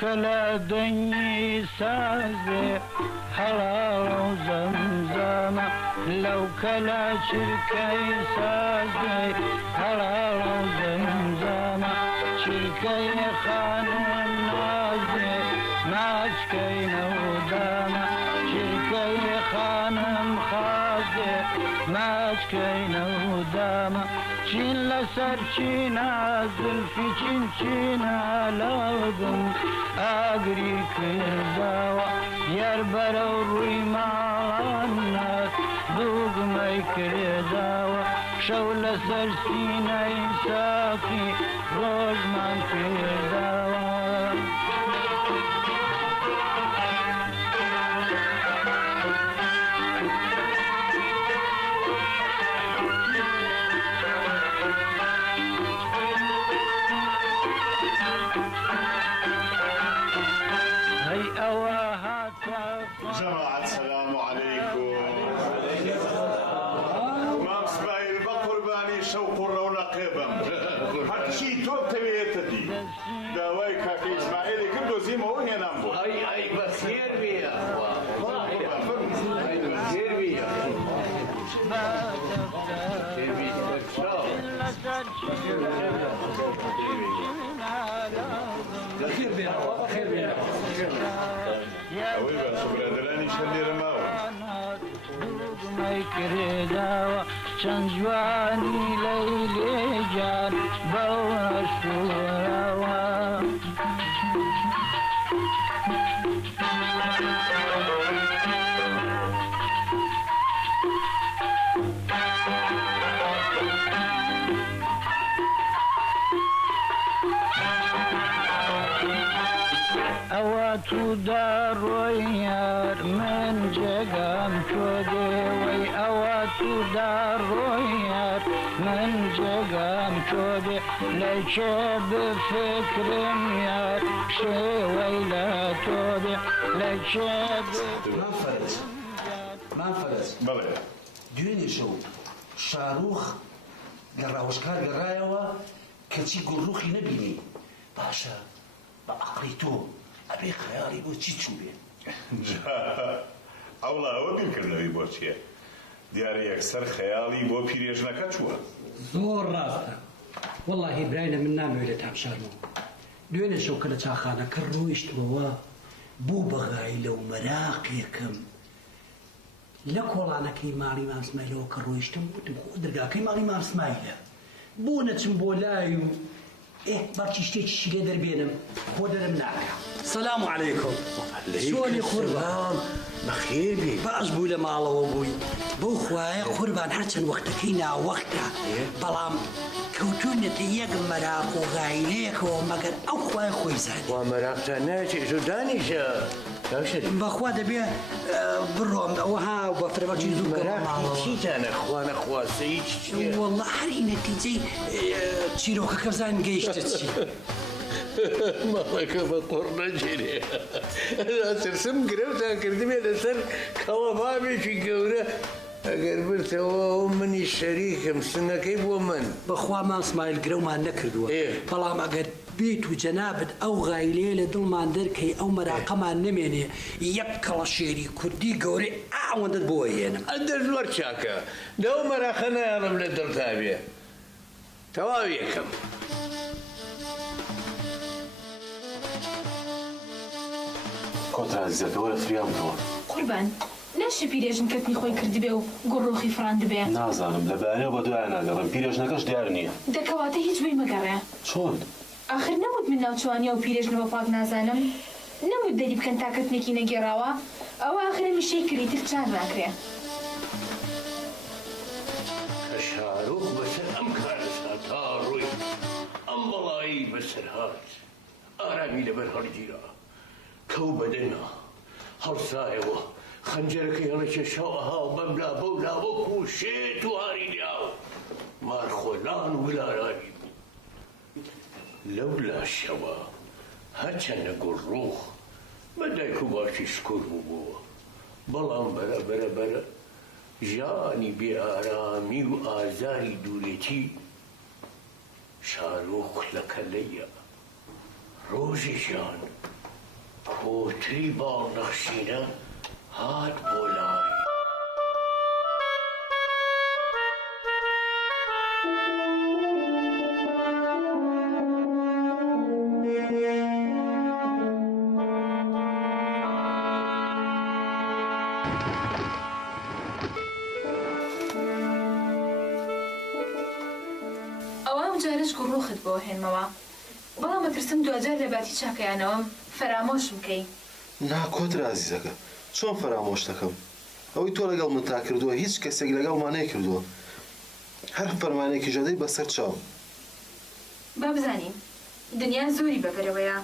كلا دني سازي حلال وزمزم لو كلا شركي سازي حلال وزمزم شركي خان النازي ماشكي نوداما شركي خانم خازي ماشكي نوداما چین لسر چینا زلفی چین چینا لابم آگری کرداوە یار بەرەو ڕووی ماڵانات دووگمەی کرداوە شەو لەسەر سینەی ساقی ڕۆژمان کرداوە جماعة السلام عليكم. مام اسماعيل بقرباني شوق الرونق يبم هاتشي توب تبيتدي داوي كاكي اسماعيل كردو زيما هو هنا نبو اي بس يربي يربي خير بينا خير بينا اوي بس برادراني شلي رماو ما يكرداوة چند جواني ليلي جان بورشوراوة أواتو دار ويار من جقام شودي وي أواتو دار ويار من جقام شودي ليش بفكر يار شي ويلا تودي ليش ما فرز بلى دويني شو شاروخ قراوشكار قرايوه كتشي قروخي نبيني باشا بأقريتو أبي خيالي بو چی چوبه اولا او بیر کردنوی بو چیه دیاری اکثر خیالی بو پیریجنکا چوه زور راسته والله براينا من نام ويلة تام شارمو دوين شو كلا تاخانا كرو اشتبوا بو بغايلة ومراقيكم لك والله أنا كي مالي ما اسمايله وكرو اشتبوا درقا كي مالي ما اسمايله بو نتشمبو لايو إيه بارتي شتيت شي قدر بينهم هو درم ناكا السلام عليكم شلوني قربان بخير بي باش بولا مالو ابوي بو خوايا قربان حتى وقتكينا وقتها بلام كوتونة يق مراق وغايليك ومقر او خوايا خوي زاد ومراق تناتي سوداني شا بخوا دبي بالروم وها وبفرماتي زوج مراق شيت انا اخوان اخوا سيد والله حرينا تيجي تشيروكا كفزان جيشتشي مالك بطورنا جري سرسم قربتها كردمي لسر كوابابي في قورة أقربت ومني الشريك مسنا كيف ومن بخوا ما اسماعيل قرو ما نكردوا بلا ما قد بيت وجنابت او غايليله دل ما ندركي او مراقما نميني يبكل شيري كردي قوري اعوند بوينا أدر الورشاكا دو مراخنا يا رب للدرتابية توابيكم كنت عزيزك ولا فريام دور قربان ناشي بيريجن كتني خوي كردبي وقروخي فران دبي نازانم لباني وبدو انا قرن بيريجنكش ديار نییە دكواتي هیچ بي مقرع چۆن آخر نمود من ناوچوانيا و بيريجن بفاق نازانم نمود داري بكن تاكتنكي نگيراوا او آخر مشي كريتر چان راكريا كشاروخ بسر أم كارسها تاروي أم بلاي بسر هات آرامي لبر هرجيرا كو بدنا هرسايوه خنجرك يلا شوها وببلا بولا وكو شيت وهاري لياو مار خلان ولا راني لولا الشوا هاتشنا قروخ بدايكو باشي شكور بوبوا بلان برا برا برا جاني بآرامي وآزاري دولتي شاروخ لك ليا روجي جان کۆتری باڵنەخشینە هات بۆ لای. جارش گڕۆخت بۆ هێنمەوە بەڵام مەترسم دوجار لە باتی چاکەیانەوەم فەرامۆشم کەی. ناکۆتر ئازیزەکە چۆن فەرامۆش دەکەم؟ ئەوەی تۆ لەگەڵ من تا کردووە هیچ کەسێک لەگەڵمان نەکردووە. هەر فەرمانێکی ژەدەی بەسەر چاو. با بزانین دنیا زۆری بەبەرەوەیە.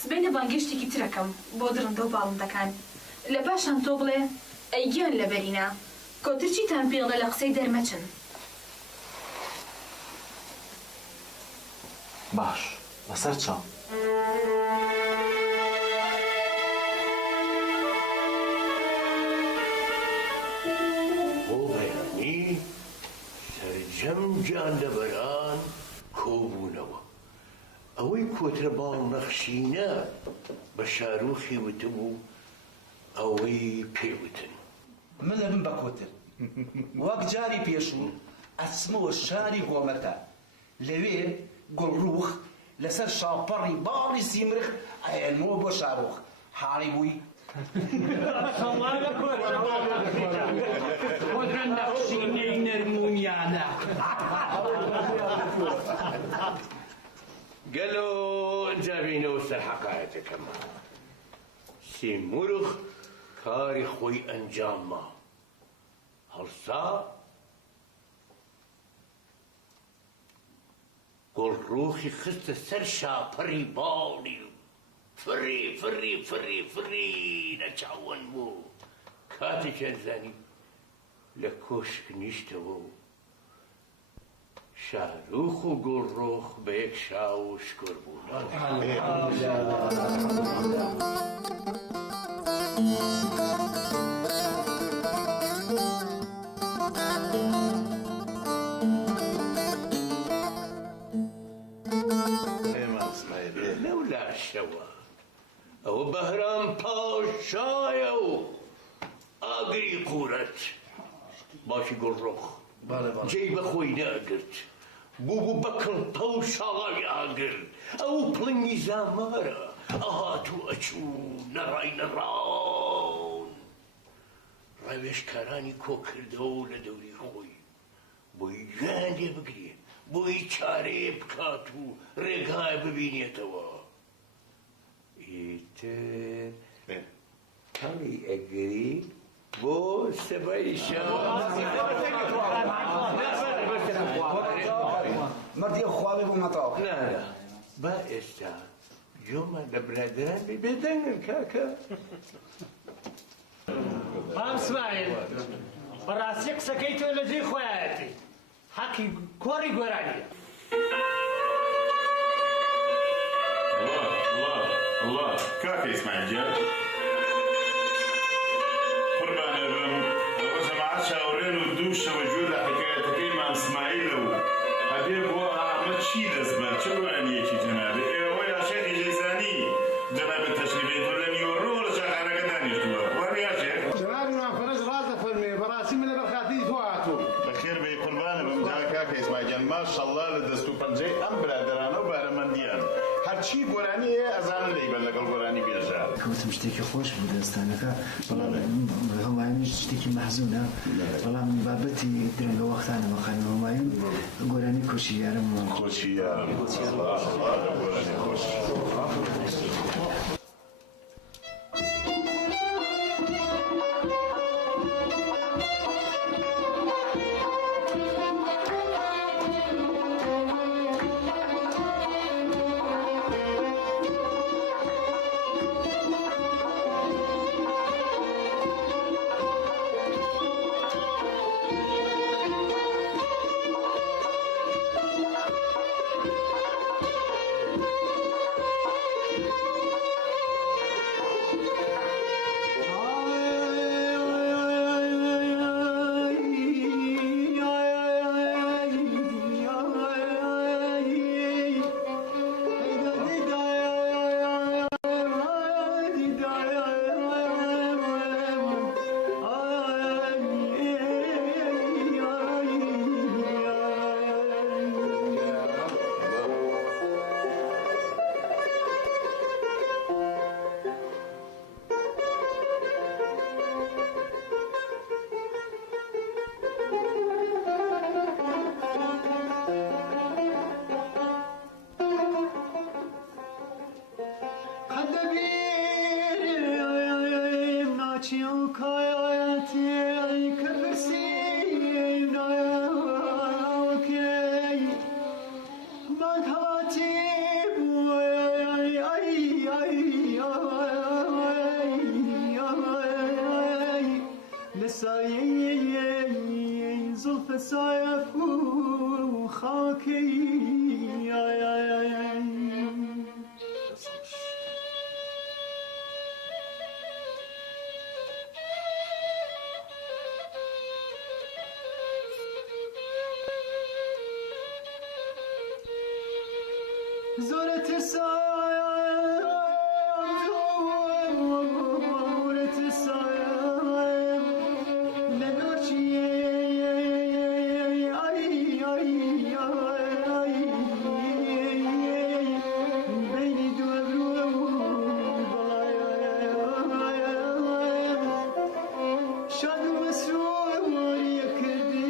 سبەی لە بانگشتێکی ترەکەم بۆ درڕندە و باڵندەکان لە پاشان تۆ بڵێ ئەیگیان لەبەرینە کۆتر چیتان پێڵە لە قسەی دەرمەچن. باش بەسەر چاو. بۆ بەیانی سەرجەم گیان لەبەران کۆبوونەوە. ئەوەی کۆترە باڵنەخشینە بە شارۆخی وتبوو ئەوەی پێوتن. من لە من بە کۆتر وەک جاری پێشوو ئەچمەوە شاری گۆمەتە لەوێ گوڵڕوخ لەسەر شاپەڕی باڵی سیمرخ ئەهێنمەوە بۆ شارۆخ حاڵی بووی. کۆترە نەخشینەی نەرمونیانە. گەلۆ جابینەوە سەر حەقایەتەکەمە. سیمرخ کاری خۆی ئەنجامما هەڵسا گوڵڕوخی خستە سەر شاپەڕی باڵی و فڕی فڕی فڕی فڕی نەچاوەن بوو. کاتێکیان زانی لە کۆشک نیشتەوە و شارۆخ و گوڵڕۆخ بە یەک شاو و شکۆر بوون. لەولاشەوە ئەوە بەهرام پاشایە و ئاگری قورەت باشی گوڵڕۆخ جێی بەخۆی نەگرت بوو بە کڵپە و شاڵاوی ئاگر ئەو پڵنگی زامارە ئەهاتوو ئەچوو نەڕای نەڕاون ڕاوێژکارانی کۆ کردەوە لە دەوری خۆی بۆی گوێیان لێ بگرێ بۆی چارەیە بکات و ڕێگای ببینێتەوە. ئیتر کەمی ئەگری بۆ سەبای مردی خواوی بۆ مەتاو نارە با ئێستا جۆمە لە برادران بێدەنگن کاکە. مام اسماعیل بەڕاستی قسەکەی تۆ لە جێی خۆیەتی حەقی کۆڕی گۆرانیە. الله کاکە ئیسماعیل گیان قوربانە بم ئەوە جەماعەت چاوەڕێن و دوو شەوە گوێ لە حکایەتەکەی مام اسماعیلە و ئەبێ بۆ ئامە چی دەستبەر چ وانیەکی جەنابێ ئێوە یا شێخی ژەیزانی جەنابێت تەشریفێت و لە نیوەڕۆ لە شاخانەکە دانیشتووە وانە یا شێخ جەنابی مامفەرەج ڕاست دەفەرمێ بەڕاستی من لەبەر خاتری تۆ هاتووم. بەخێر بێ قوربانە بم جا کاکە ئیسماعیل گیان ماشەڵڵا لە دەست و پەنجەی ئەم برادەرانە و بارەمەندیان هەرچی گۆرانی هەیە ئەزانن لەیبەر لەگەڵ گۆرانی بێژار. کەوتم شتێکی خۆش بوو دەستانەکە بەڵام هەمایونیش شتێکی مەحزوونە بەڵام بابەتی درەنگە وەختانەوە خانم هەمایون گۆرانی کۆچی یارم کۆچی یارم گۆرانی خۆش. زلف سایف و خاکی زورت سایم زورت سایم نگوچی بینی دو ابرو شاد و مسروری کردی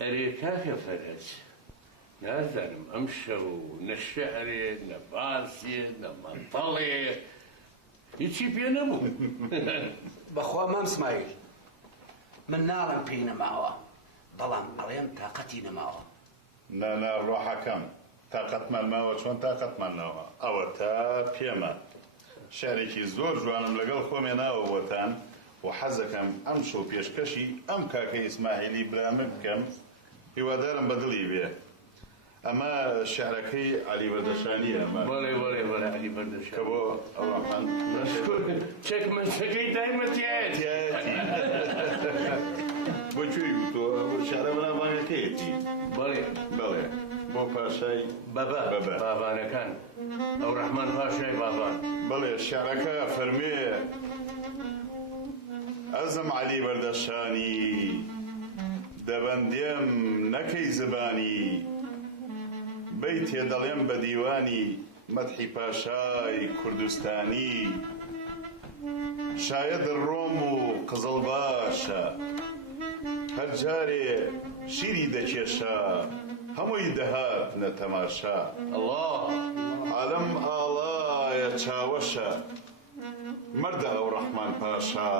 أريكاك يا فرج نازل أمشو نشعري نباسي نمطلي يجي بينا مو بخوا مام اسماعيل من نار بينا معه ظلام عليهم طاقتنا معه لا روح كم طاقت مال ما وشون طاقت مال نوا أو تا بيما شاركي زور جوانم لقل خومي ناو وتان وحزكم أمشو بيشكشي أم كاكي إسماعيلي برامج كم هوادارم بدلي بيه ئەمە شعرەکەی عەلی بەردەشانیە ئەمە بەڵێ بەڵێ بەڵێ عەلی بەردەشان کە بۆ ئەوڕەحمان چەکمەچەکەی تایمەتیایەتی بۆ کوێی تۆ شعرە بەناوبانگەکەیەتی بەڵێ بەڵێ بۆ پاشای بەبە بابانەکان ئەو ڕەحمان پاشای بابان بەڵێ شعرەکە فەرمێ ئەزم عەلی بەردەشانی دەبەندێم نەکەی زبانی بەیتێ دەڵێم بە دیوانی مەدحی پاشای کوردستانی شاید ڕۆم و قزڵ باشە هەر جارێ شیری دەکێشە هەمووی دەهات نەتەماشا الله عالم ئاڵایە چاوەشە مەردە ئەو ڕەحمان پاشا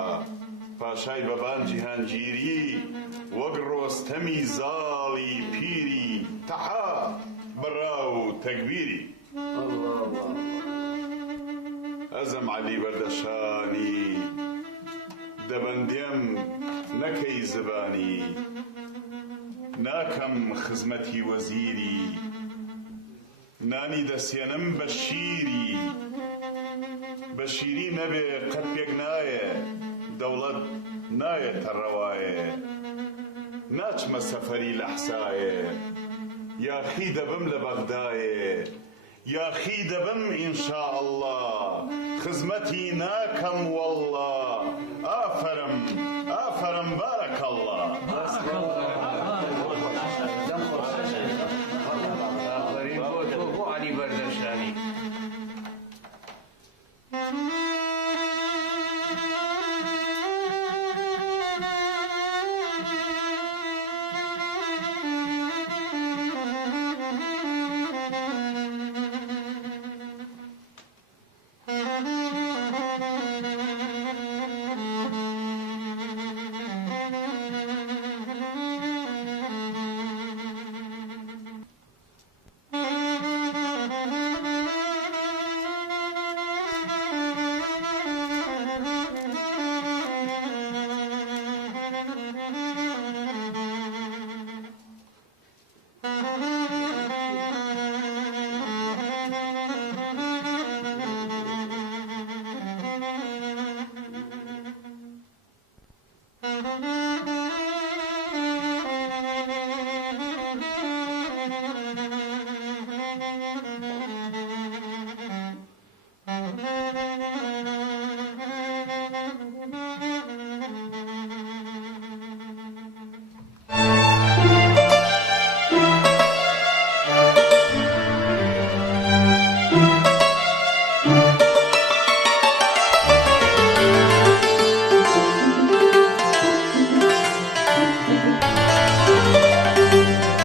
پاشای بەبان جیهانگیری وەک ڕۆستەمی زاڵی پیری تەحا بڕاو تەکبیری ئەزم عەلی بەردەشانی دەبەندێم نەکەی زبانی ناکەم خزمەتی وەزیری نانی دەسێنم بە شیری بە شیری نەبێ قەت پێک نایە دەوڵەت نایەتە ڕەوایە ناچمە سەفەری لەحسایە یاخی دەبم لە بەغدایە یاخی دەبم ئینشاء الله خزمەتی ناکەم وەڵڵا